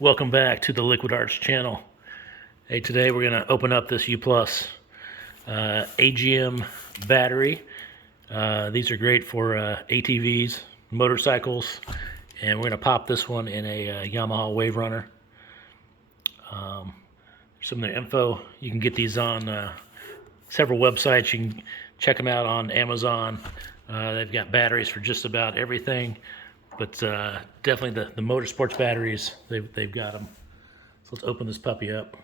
Welcome back to the Liquid Arts channel. Hey, today we're going to open up this Uplus AGM battery. These are great for ATVs, motorcycles, and we're going to pop this one in a Yamaha Waverunner. Some of the info, you can get these on several websites. You can check them out on Amazon. They've got batteries for just about everything. But definitely the motorsports batteries, they've got them. So let's open this puppy up.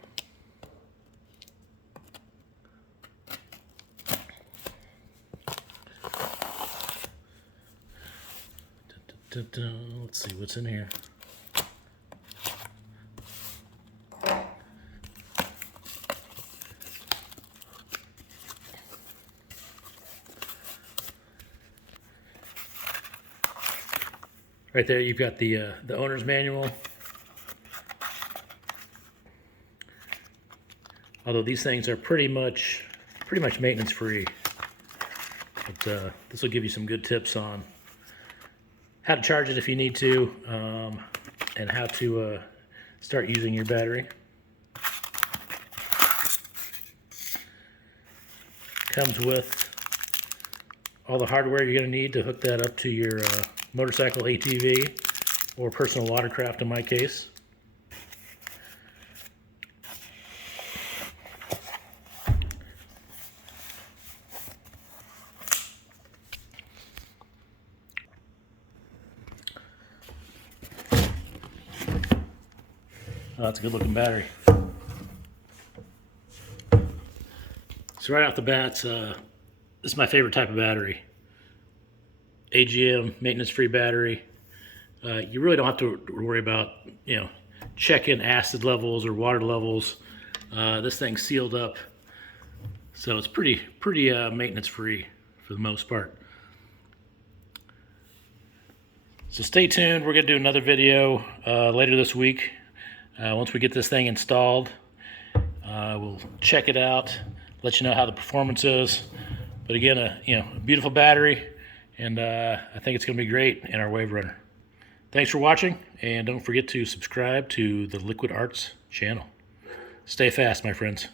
Let's see what's in here. Right there, you've got the owner's manual. Although these things are pretty much maintenance free, but this will give you some good tips on how to charge it if you need to, and how to start using your battery. Comes with all the hardware you're going to need to hook that up to your motorcycle, ATV, or personal watercraft in my case. Oh, that's a good looking battery. So right off the bat, this is my favorite type of battery. AGM maintenance-free battery. You really don't have to worry about, checking acid levels or water levels. This thing's sealed up, so it's pretty maintenance-free for the most part. So stay tuned. We're gonna do another video later this week. Once we get this thing installed, we'll check it out, let you know how the performance is. But again, a beautiful battery. And I think it's going to be great in our Waverunner. Thanks for watching, and don't forget to subscribe to the Liquid Arts channel. Stay fast, my friends.